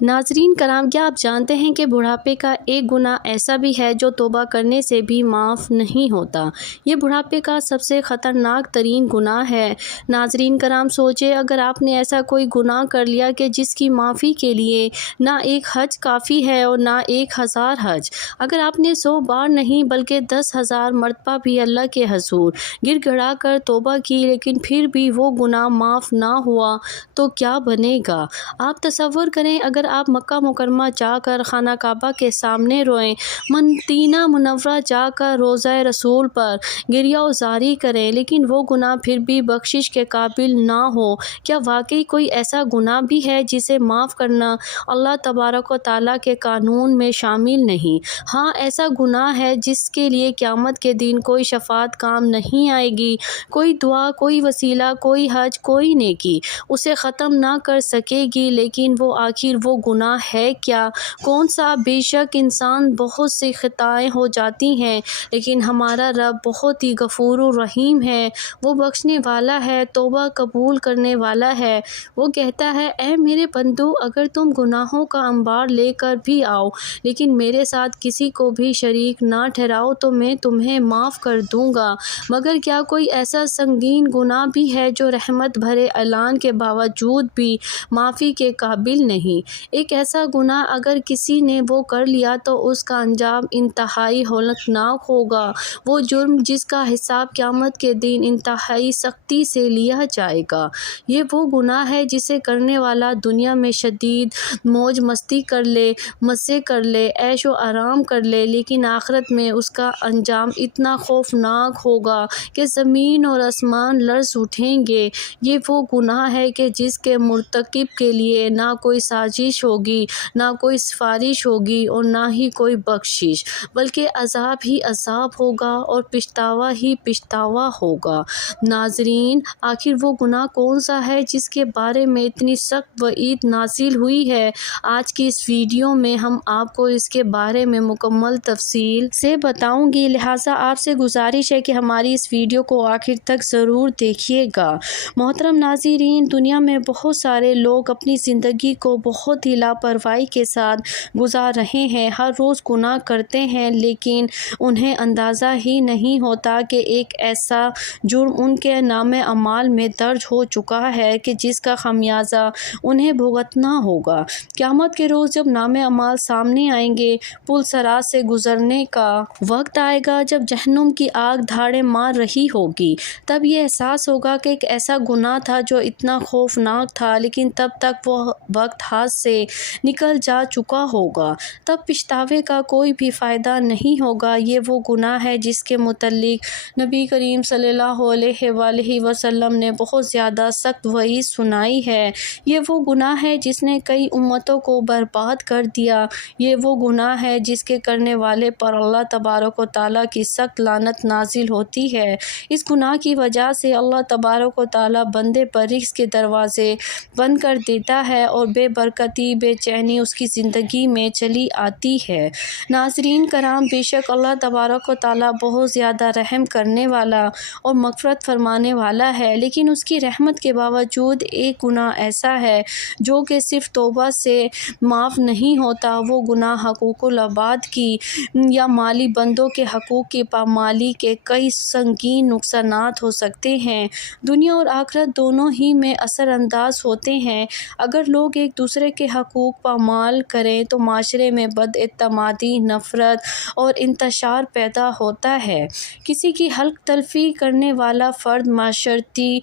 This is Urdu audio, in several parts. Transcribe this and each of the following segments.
ناظرین کرام، کیا آپ جانتے ہیں کہ بڑھاپے کا ایک گناہ ایسا بھی ہے جو توبہ کرنے سے بھی معاف نہیں ہوتا؟ یہ بڑھاپے کا سب سے خطرناک ترین گناہ ہے۔ ناظرین کرام، سوچیں اگر آپ نے ایسا کوئی گناہ کر لیا کہ جس کی معافی کے لیے نہ ایک حج کافی ہے اور نہ 1000 حج، اگر آپ نے 100 بار نہیں بلکہ 10,000 مرتبہ بھی اللہ کے حضور گر گڑا کر توبہ کی لیکن پھر بھی وہ گناہ معاف نہ ہوا تو کیا بنے گا؟ آپ تصور کریں اگر آپ مکہ مکرمہ جا کر خانہ کعبہ کے سامنے روئیں، مدینہ منورہ جا کر روضہ رسول پر گریہ وزاری کریں لیکن وہ گناہ پھر بھی بخشش کے قابل نہ ہو، کیا واقعی کوئی ایسا گناہ بھی ہے جسے معاف کرنا اللہ تبارک و تعالیٰ کے قانون میں شامل نہیں؟ ہاں، ایسا گناہ ہے جس کے لیے قیامت کے دن کوئی شفاعت کام نہیں آئے گی، کوئی دعا، کوئی وسیلہ، کوئی حج، کوئی نیکی اسے ختم نہ کر سکے گی۔ لیکن وہ آخر وہ گناہ ہے کیا؟ کون سا؟ بے شک انسان بہت سی خطائیں ہو جاتی ہیں لیکن ہمارا رب بہت ہی غفور الرحیم ہے، وہ بخشنے والا ہے، توبہ قبول کرنے والا ہے۔ وہ کہتا ہے، اے میرے بندو، اگر تم گناہوں کا انبار لے کر بھی آؤ لیکن میرے ساتھ کسی کو بھی شریک نہ ٹھہراؤ تو میں تمہیں معاف کر دوں گا۔ مگر کیا کوئی ایسا سنگین گناہ بھی ہے جو رحمت بھرے اعلان کے باوجود بھی معافی کے قابل نہیں؟ ایک ایسا گناہ اگر کسی نے وہ کر لیا تو اس کا انجام انتہائی ہولناک ہوگا، وہ جرم جس کا حساب قیامت کے دن انتہائی سختی سے لیا جائے گا۔ یہ وہ گناہ ہے جسے کرنے والا دنیا میں شدید موج مستی کر لے، مزے کر لے، عیش و آرام کر لے، لیکن آخرت میں اس کا انجام اتنا خوفناک ہوگا کہ زمین اور آسمان لرز اٹھیں گے۔ یہ وہ گناہ ہے کہ جس کے مرتکب کے لیے نہ کوئی سازش ہوگی، نہ کوئی سفارش ہوگی اور نہ ہی کوئی بخشش، بلکہ عذاب ہی عذاب ہوگا اور پچھتاوا ہی پچھتاوا ہوگا۔ ناظرین، آخر وہ گناہ کون سا ہے جس کے بارے میں اتنی سخت وعید نازل ہوئی ہے؟ آج کی اس ویڈیو میں ہم آپ کو اس کے بارے میں مکمل تفصیل سے بتاؤں گی، لہٰذا آپ سے گزارش ہے کہ ہماری اس ویڈیو کو آخر تک ضرور دیکھیے گا۔ محترم ناظرین، دنیا میں بہت سارے لوگ اپنی زندگی کو بہت ہی لاپرواہی کے ساتھ گزار رہے ہیں، ہر روز گناہ کرتے ہیں لیکن انہیں اندازہ ہی نہیں ہوتا کہ ایک ایسا جرم ان کے نامہ اعمال میں درج ہو چکا ہے کہ جس کا خمیازہ انہیں بھگتنا ہوگا۔ قیامت کے روز جب نامہ اعمال سامنے آئیں گے، پل صراط سے گزرنے کا وقت آئے گا جب جہنم کی آگ دھاڑیں مار رہی ہوگی، تب یہ احساس ہوگا کہ ایک ایسا گناہ تھا جو اتنا خوفناک تھا لیکن تب تک وہ وقت ہاتھ سے نکل جا چکا ہوگا، تب پچھتاوے کا کوئی بھی فائدہ نہیں ہوگا۔ یہ وہ گناہ ہے جس کے متعلق نبی کریم صلی اللہ علیہ وآلہ وسلم نے بہت زیادہ سخت وعید سنائی ہے۔ یہ وہ گناہ ہے جس نے کئی امتوں کو برباد کر دیا۔ یہ وہ گناہ ہے جس کے کرنے والے پر اللہ تبارک و تعالیٰ کی سخت لعنت نازل ہوتی ہے۔ اس گناہ کی وجہ سے اللہ تبارک و تعالیٰ بندے پر رزق کے دروازے بند کر دیتا ہے اور بے برکتی، بے چینی اس کی زندگی میں چلی آتی ہے۔ ناظرین کرام، بے شک اللہ تبارک و تعالیٰ بہت زیادہ رحم کرنے والا اور مغفرت فرمانے والا ہے، لیکن اس کی رحمت کے باوجود ایک گناہ ایسا ہے جو کہ صرف توبہ سے معاف نہیں ہوتا۔ وہ گناہ حقوق العباد کی یا مالی بندوں کے حقوق کی پامالی کے کئی سنگین نقصانات ہو سکتے ہیں، دنیا اور آخرت دونوں ہی میں اثر انداز ہوتے ہیں۔ اگر لوگ ایک دوسرے کے حقوق پامال کریں تو معاشرے میں بد اعتمادی، نفرت اور انتشار پیدا ہوتا ہے۔ کسی کی حلق تلفی کرنے والا فرد معاشرتی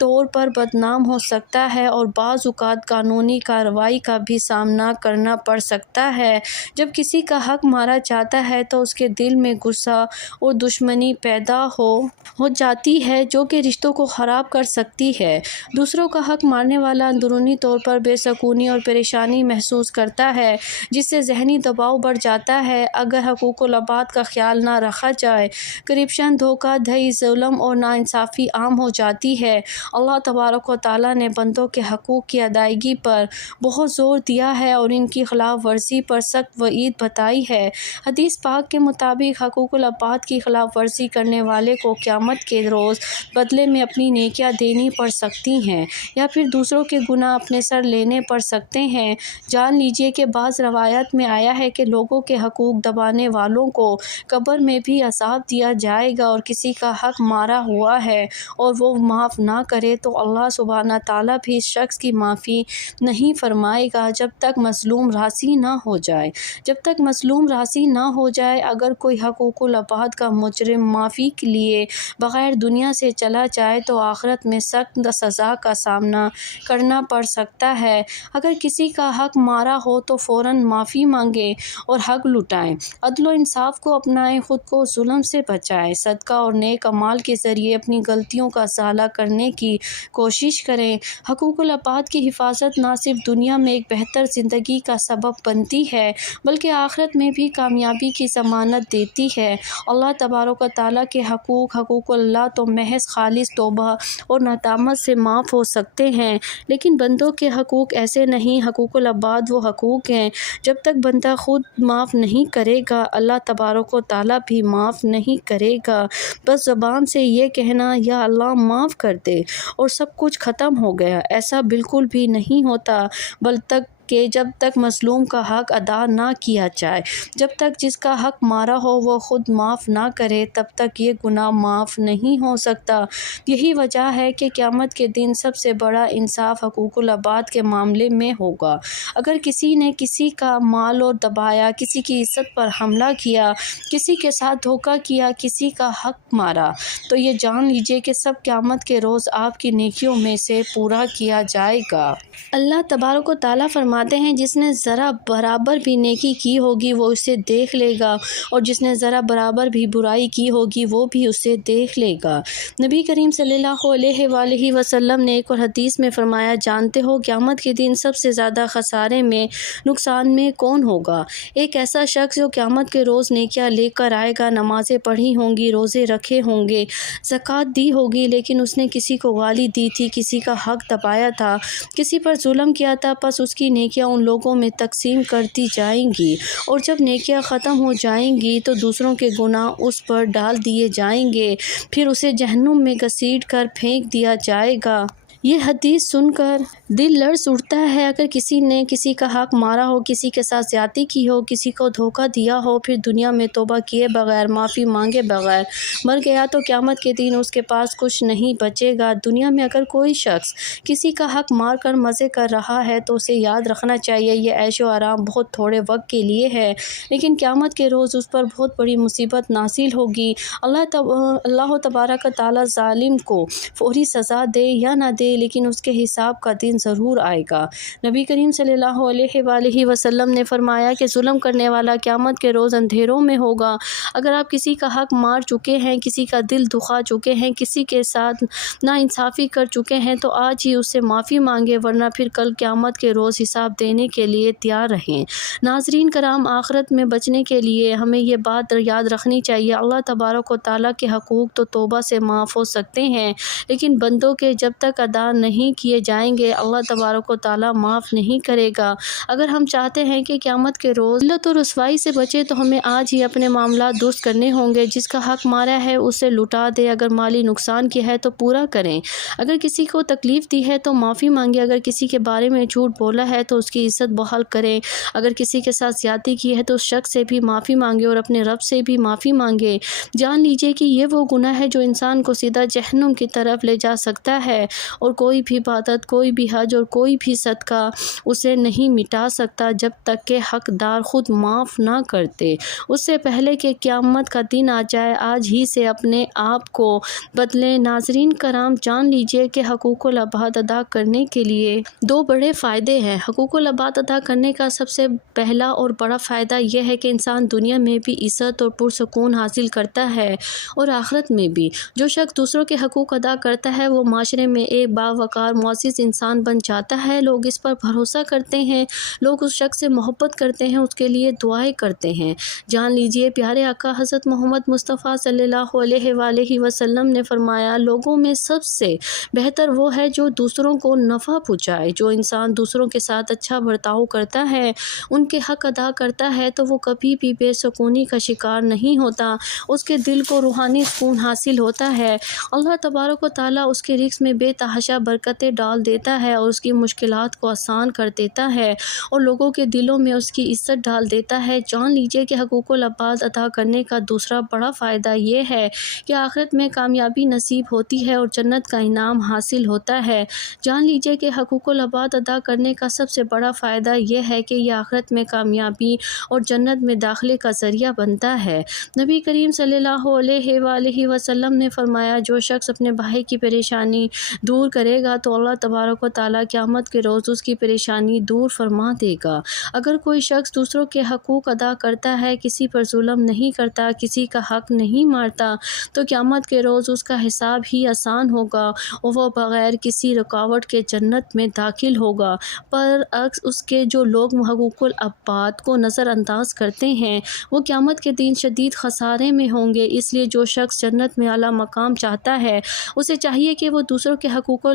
طور پر بدنام ہو سکتا ہے اور بعض اوقات قانونی کارروائی کا بھی سامنا کرنا پڑ سکتا ہے۔ جب کسی کا حق مارا جاتا ہے تو اس کے دل میں غصہ اور دشمنی پیدا ہو جاتی ہے جو کہ رشتوں کو خراب کر سکتی ہے۔ دوسروں کا حق مارنے والا اندرونی طور پر بے سکونی اور پریشانی محسوس کرتا ہے جس سے ذہنی دباؤ بڑھ جاتا ہے۔ اگر حقوق العباد کا خیال نہ رکھا جائے، کرپشن، دھوکہ دہی، ظلم اور ناانصافی عام ہو جاتی ہے۔ اللہ تبارک و تعالیٰ نے بندوں کے حقوق کی ادائیگی پر بہت زور دیا ہے اور ان کی خلاف ورزی پر سخت وعید بتائی ہے۔ حدیث پاک کے مطابق حقوق العباد کی خلاف ورزی کرنے والے کو قیامت کے روز بدلے میں اپنی نیکیاں دینی پڑ سکتی ہیں یا پھر دوسروں کے گناہ اپنے سر لینے پڑ سکتے ہیں۔ جان لیجیے کہ بعض روایات میں آیا ہے کہ لوگوں کے حقوق دبانے والوں کو قبر میں بھی عذاب دیا جائے گا، اور کسی کا حق مارا ہوا ہے اور وہ معاف نہ کرے تو اللہ سبحانہ تعالیٰ بھی اس شخص کی معافی نہیں فرمائے گا جب تک مظلوم راضی نہ ہو جائے۔ جب تک مظلوم راضی نہ ہو جائے، اگر کوئی حقوق العباد کا مجرم معافی کے لیے بغیر دنیا سے چلا جائے تو آخرت میں سخت سزا کا سامنا کرنا پڑ سکتا ہے۔ اگر کسی کا حق مارا ہو تو فوراً معافی مانگے اور حق لوٹائیں، عدل و انصاف کو اپنائیں، خود کو ظلم سے بچائیں، صدقہ اور نیک اعمال کے ذریعے اپنی غلطیوں کا ازالہ کرنے کی کوشش کریں۔ حقوق العباد کی حفاظت نہ صرف دنیا میں ایک بہتر زندگی کا سبب بنتی ہے بلکہ آخرت میں بھی کامیابی کی ضمانت دیتی ہے۔ اللہ تبارک و تعالیٰ کے حقوق اللہ تو محض خالص توبہ اور ندامت سے معاف ہو سکتے ہیں، لیکن بندوں کے حقوق ایسے نہیں۔ حقوق العباد وہ حقوق ہیں جب تک بندہ خود معاف نہیں کرے گا اللہ تبارک و تعالیٰ بھی معاف نہیں کرے گا۔ بس زبان سے یہ کہنا یا اللہ معاف کر دے اور سب کچھ ختم ہو گیا، ایسا بالکل بھی نہیں ہوتا، بلکہ جب تک مظلوم کا حق ادا نہ کیا جائے، جب تک جس کا حق مارا ہو وہ خود معاف نہ کرے، تب تک یہ گناہ معاف نہیں ہو سکتا۔ یہی وجہ ہے کہ قیامت کے دن سب سے بڑا انصاف حقوق العباد کے معاملے میں ہوگا۔ اگر کسی نے کسی کا مال اور دبایا، کسی کی عزت پر حملہ کیا، کسی کے ساتھ دھوکہ کیا، کسی کا حق مارا، تو یہ جان لیجیے کہ سب قیامت کے روز آپ کی نیکیوں میں سے پورا کیا جائے گا۔ اللہ تبارک و تعالیٰ فرماتے ہیں جس نے ذرا برابر بھی نیکی کی ہوگی وہ اسے دیکھ لے گا، اور جس نے ذرا برابر بھی برائی کی ہوگی وہ بھی اسے دیکھ لے گا۔ نبی کریم صلی اللہ علیہ وآلہ وسلم نے ایک اور حدیث میں فرمایا، جانتے ہو قیامت کے دن سب سے زیادہ خسارے میں، نقصان میں کون ہوگا؟ ایک ایسا شخص جو قیامت کے روز نیکیاں لے کر آئے گا، نمازیں پڑھی ہوں گی، روزے رکھے ہوں گے، زکوٰۃ دی ہوگی، لیکن اس نے کسی کو گالی دی تھی، کسی کا حق دبایا تھا، کسی پر ظلم کیا تھا، پس اس کی نیکیاں ان لوگوں میں تقسیم کرتی جائیں گی، اور جب نیکیاں ختم ہو جائیں گی تو دوسروں کے گناہ اس پر ڈال دیے جائیں گے، پھر اسے جہنم میں گھسیٹ کر پھینک دیا جائے گا۔ یہ حدیث سن کر دل لرز اٹھتا ہے۔ اگر کسی نے کسی کا حق مارا ہو، کسی کے ساتھ زیادتی کی ہو، کسی کو دھوکہ دیا ہو، پھر دنیا میں توبہ کیے بغیر، معافی مانگے بغیر مر گیا تو قیامت کے دن اس کے پاس کچھ نہیں بچے گا۔ دنیا میں اگر کوئی شخص کسی کا حق مار کر مزے کر رہا ہے تو اسے یاد رکھنا چاہیے یہ عیش و آرام بہت تھوڑے وقت کے لیے ہے، لیکن قیامت کے روز اس پر بہت بڑی مصیبت نازل ہوگی۔ اللہ تبارک تعالیٰ ظالم کو فوری سزا دے یا نہ دے، لیکن اس کے حساب کا دن ضرور آئے گا۔ نبی کریم صلی اللہ علیہ وآلہ وسلم نے فرمایا کہ ظلم کرنے والا قیامت کے روز اندھیروں میں ہوگا۔ اگر آپ کسی کا حق مار چکے ہیں، کسی کا دل دکھا چکے ہیں، کسی کے ساتھ ناانصافی کر چکے ہیں تو آج ہی اس سے معافی مانگے، ورنہ پھر کل قیامت کے روز حساب دینے کے لیے تیار رہیں۔ ناظرین کرام، آخرت میں بچنے کے لیے ہمیں یہ بات یاد رکھنی چاہیے، اللہ تبارک و تعالیٰ کے حقوق تو توبہ سے معاف ہو سکتے ہیں، لیکن بندوں کے جب تک ادا نہیں کیے جائیں گے اللہ تبارک و تعالیٰ معاف نہیں کرے گا۔ اگر ہم چاہتے ہیں کہ قیامت کے روز ذلت و رسوائی سے بچے تو ہمیں آج ہی اپنے معاملات درست کرنے ہوں گے۔ جس کا حق مارا ہے اسے لوٹا دے، اگر مالی نقصان کیا ہے تو پورا کریں، اگر کسی کو تکلیف دی ہے تو معافی مانگے، اگر کسی کے بارے میں جھوٹ بولا ہے تو اس کی عزت بحال کریں، اگر کسی کے ساتھ زیادتی کی ہے تو اس شخص سے بھی معافی مانگے اور اپنے رب سے بھی معافی مانگے۔ جان لیجیے کہ یہ وہ گناہ ہے جو انسان کو سیدھا جہنم کی طرف لے جا سکتا ہے، اور کوئی بھی عبادت، کوئی بھی حج اور کوئی بھی صدقہ اسے نہیں مٹا سکتا جب تک کہ حقدار خود معاف نہ کرتے۔ اس سے پہلے کہ قیامت کا دن آ جائے آج ہی سے اپنے آپ کو بدلیں۔ ناظرین کرام، جان لیجیے کہ حقوق العباد ادا کرنے کے لیے دو بڑے فائدے ہیں۔ حقوق العباد ادا کرنے کا سب سے پہلا اور بڑا فائدہ یہ ہے کہ انسان دنیا میں بھی عزت اور پرسکون حاصل کرتا ہے اور آخرت میں بھی۔ جو شخص دوسروں کے حقوق ادا کرتا ہے وہ معاشرے میں ایک باوقار معزز انسان بن جاتا ہے، لوگ اس پر بھروسہ کرتے ہیں، لوگ اس شخص سے محبت کرتے ہیں، اس کے لیے دعائیں کرتے ہیں۔ جان لیجیے پیارے آقا حضرت محمد مصطفیٰ صلی اللہ علیہ وآلہ وسلم نے فرمایا، لوگوں میں سب سے بہتر وہ ہے جو دوسروں کو نفع پہنچائے۔ جو انسان دوسروں کے ساتھ اچھا برتاؤ کرتا ہے، ان کے حق ادا کرتا ہے تو وہ کبھی بھی بے سکونی کا شکار نہیں ہوتا، اس کے دل کو روحانی سکون حاصل ہوتا ہے، اللہ تبارک و تعالیٰ اس کے رزق میں بے تحاشا برکتیں ڈال دیتا ہے ہے اور اس کی مشکلات کو آسان کر دیتا ہے اور لوگوں کے دلوں میں اس کی عزت ڈال دیتا ہے۔ جان لیجیے کہ حقوق العباد ادا کرنے کا دوسرا بڑا فائدہ یہ ہے کہ آخرت میں کامیابی نصیب ہوتی ہے اور جنت کا انعام حاصل ہوتا ہے۔ جان لیجیے کہ حقوق العباد ادا کرنے کا سب سے بڑا فائدہ یہ ہے کہ یہ آخرت میں کامیابی اور جنت میں داخلے کا ذریعہ بنتا ہے۔ نبی کریم صلی اللہ علیہ وآلہ وسلم نے فرمایا، جو شخص اپنے بھائی کی پریشانی دور کرے گا تو اللہ تبارک و تعالیٰ قیامت کے روز اس کی پریشانی دور فرما دے گا۔ اگر کوئی شخص دوسروں کے حقوق ادا کرتا ہے، کسی پر ظلم نہیں کرتا، کسی کا حق نہیں مارتا، تو قیامت کے روز اس کا حساب ہی آسان ہوگا اور وہ بغیر کسی رکاوٹ کے جنت میں داخل ہوگا۔ برعکس اس کے جو لوگ حقوق العباد کو نظر انداز کرتے ہیں وہ قیامت کے دن شدید خسارے میں ہوں گے۔ اس لیے جو شخص جنت میں اعلیٰ مقام چاہتا ہے اسے چاہیے کہ وہ دوسروں کے حقوق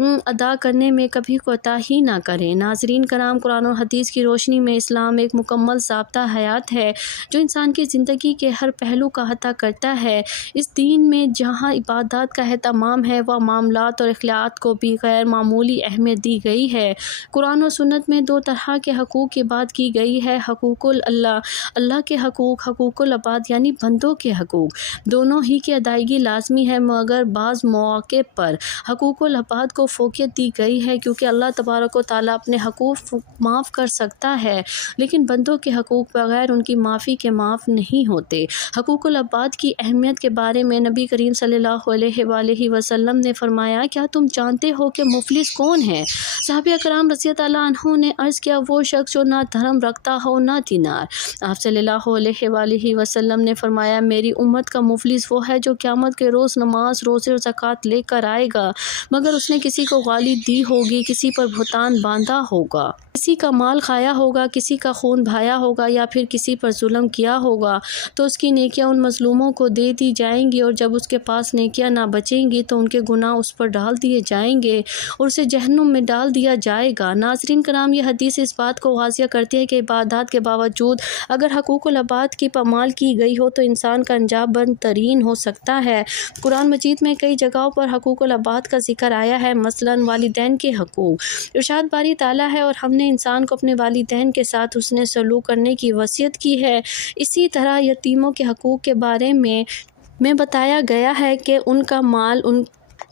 ادا کرنے میں کبھی کوتاہی نہ کرے۔ ناظرین کرام، قرآن و حدیث کی روشنی میں اسلام ایک مکمل ضابطہ حیات ہے جو انسان کی زندگی کے ہر پہلو کا احاطہ کرتا ہے۔ اس دین میں جہاں عبادات کا اہتمام ہے وہاں معاملات اور اخلاقیات کو بھی غیر معمولی اہمیت دی گئی ہے۔ قرآن و سنت میں دو طرح کے حقوق کی بات کی گئی ہے، حقوق اللہ کے حقوق، حقوق العباد یعنی بندوں کے حقوق۔ دونوں ہی کی ادائیگی لازمی ہے، مگر بعض مواقع پر حقوق العباد کو فوقیت دی گئی ہے کیونکہ اللہ تبارک و تعالیٰ اپنے حقوق معاف کر سکتا ہے، لیکن بندوں کے حقوق بغیر ان کی معافی کے معاف نہیں ہوتے۔ حقوق العباد کی اہمیت کے بارے میں نبی کریم صلی اللہ علیہ وآلہ وسلم نے فرمایا، کیا تم جانتے ہو کہ مفلس کون ہے؟ صحابہ کرام رضی اللہ عنہم نے عرض کیا، وہ شخص جو نہ دھرم رکھتا ہو نہ دینار۔ آپ صلی اللہ علیہ وآلہ وسلم نے فرمایا، میری امت کا مفلس وہ ہے جو قیامت کے روز نماز، روزے اور زکوٰۃ لے کر آئے گا مگر اس نے کسی کو گالی دی ہوگی، کسی پر بہتان باندھا ہوگا، کسی کا مال کھایا ہوگا، کسی کا خون بہایا ہوگا یا پھر کسی پر ظلم کیا ہوگا، تو اس کی نیکیاں ان مظلوموں کو دے دی جائیں گی اور جب اس کے پاس نیکیاں نہ بچیں گی تو ان کے گناہ اس پر ڈال دیے جائیں گے اور اسے جہنم میں ڈال دیا جائے گا۔ ناظرین کرام، یہ حدیث اس بات کو واضح کرتی ہے کہ عبادات کے باوجود اگر حقوق العباد کی پامال کی گئی ہو تو انسان کا انجام بدترین ہو سکتا ہے۔ قرآن مجید میں کئی جگہوں پر حقوق العباد کا ذکر آیا ہے، مثلاً والدین کے حقوق۔ ارشاد باری تعالیٰ ہے، اور ہم نے انسان کو اپنے والدین کے ساتھ حسن سلوک کرنے کی وصیت کی ہے۔ اسی طرح یتیموں کے حقوق کے بارے میں بتایا گیا ہے کہ ان کا مال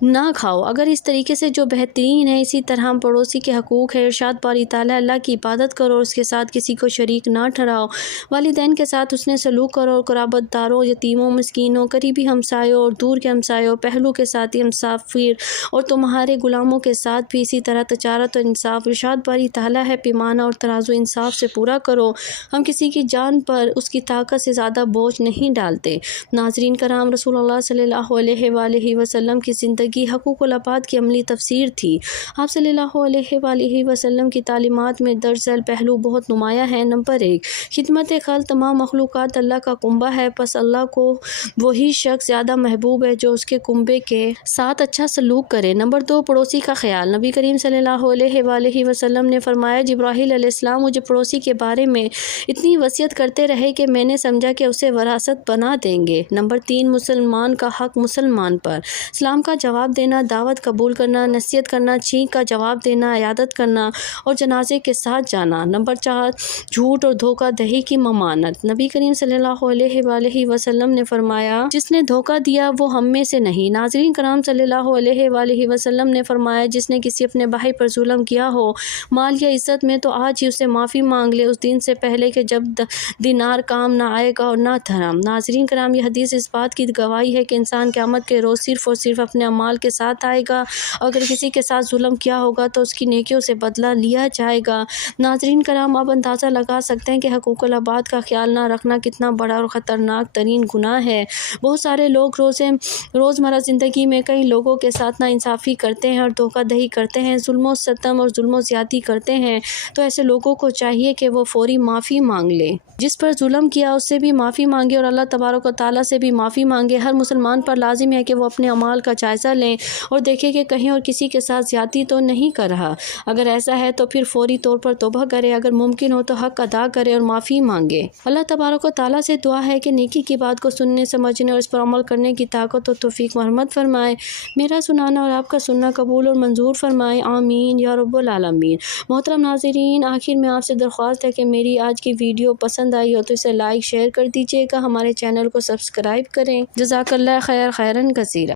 نہ کھاؤ، اگر اس طریقے سے جو بہترین ہے۔ اسی طرح پڑوسی کے حقوق ہے، ارشاد باری تعالیٰ، اللہ کی عبادت کرو اور اس کے ساتھ کسی کو شریک نہ ٹھہراؤ، والدین کے ساتھ حسن سلوک کرو، قرابت داروں، یتیموں، مسکینوں، قریبی ہمسایوں اور دور کے ہمسایوں، پہلو کے ساتھی، مسافر اور تمہارے غلاموں کے ساتھ بھی اسی طرح تجارت اور انصاف۔ ارشاد باری تعالیٰ ہے، پیمانہ اور ترازو انصاف سے پورا کرو، ہم کسی کی جان پر اس کی طاقت سے زیادہ بوجھ نہیں ڈالتے۔ ناظرین کرام، رسول اللہ صلی اللہ علیہ وآلہ وسلم کی زندگی حقوق العباد کی عملی تفسیر تھی۔ آپ صلی اللہ علیہ وآلہ وسلم کی تعلیمات میں درج ذیل پہلو بہت نمایاں ہیں۔ نمبر 1، خدمت خلق۔ تمام مخلوقات اللہ کا کنبہ ہے، پس اللہ کو وہی شخص زیادہ محبوب ہے جو اس کے کنبے کے ساتھ اچھا سلوک کرے۔ نمبر 2، پڑوسی کا خیال۔ نبی کریم صلی اللہ علیہ وآلہ وسلم نے فرمایا، جبرائیل علیہ السلام مجھے پڑوسی کے بارے میں اتنی وصیت کرتے رہے کہ میں نے سمجھا کہ اسے وراثت بنا دیں گے۔ نمبر 3، مسلمان کا حق مسلمان پر۔ سلام کا جواب دینا، دعوت قبول کرنا، نصیحت کرنا، چھینک کا جواب دینا، عیادت کرنا اور جنازے کے ساتھ جانا۔ نمبر 4، جھوٹ اور دھوکہ دہی کی ممانعت۔ نبی کریم صلی اللہ علیہ وآلہ وسلم نے فرمایا، جس نے دھوکہ دیا وہ ہم میں سے نہیں۔ ناظرین کرام، صلی اللہ علیہ وآلہ وسلم نے فرمایا، جس نے کسی اپنے بھائی پر ظلم کیا ہو مال یا عزت میں تو آج ہی اسے معافی مانگ لے، اس دن سے پہلے کہ جب دینار کام نہ آئے گا اور نہ دھرم۔ ناظرین کرام، یہ حدیث اس بات کی گواہی ہے کہ انسان قیامت کے روز صرف اور صرف اپنے اعمال کے ساتھ آئے گا، اگر کسی کے ساتھ ظلم کیا ہوگا تو اس کی نیکیوں سے بدلہ لیا جائے گا۔ ناظرین کرام، آپ اندازہ لگا سکتے ہیں کہ حقوق العباد کا خیال نہ رکھنا کتنا بڑا اور خطرناک ترین گناہ ہے۔ بہت سارے لوگ روزمرہ زندگی میں کئی لوگوں کے ساتھ ناانصافی کرتے ہیں اور دھوکہ دہی کرتے ہیں، ظلم و ستم اور ظلم و زیادتی کرتے ہیں، تو ایسے لوگوں کو چاہیے کہ وہ فوری معافی مانگ لے، جس پر ظلم کیا اس سے بھی معافی مانگے اور اللہ تبارک و تعالیٰ سے بھی معافی مانگے۔ ہر مسلمان پر لازم ہے کہ وہ اپنے اعمال کا جائزہ لیں اور دیکھیں کہ کہیں اور کسی کے ساتھ زیادتی تو نہیں کر رہا۔ اگر ایسا ہے تو پھر فوری طور پر توبہ کرے، اگر ممکن ہو تو حق ادا کرے اور معافی مانگے۔ اللہ تبارک و تعالیٰ سے دعا ہے کہ نیکی کی بات کو سننے، سمجھنے اور اس پر عمل کرنے کی طاقت اور توفیق مرحمت فرمائے۔ میرا سنانا اور آپ کا سننا قبول اور منظور فرمائے، آمین یا رب العالمین۔ محترم ناظرین، آخر میں آپ سے درخواست ہے کہ میری آج کی ویڈیو پسند آئی ہو تو اسے لائک شیئر کر دیجیے گا، ہمارے چینل کو سبسکرائب کریں۔ جزاک اللہ خیر، خیرن کثیرا۔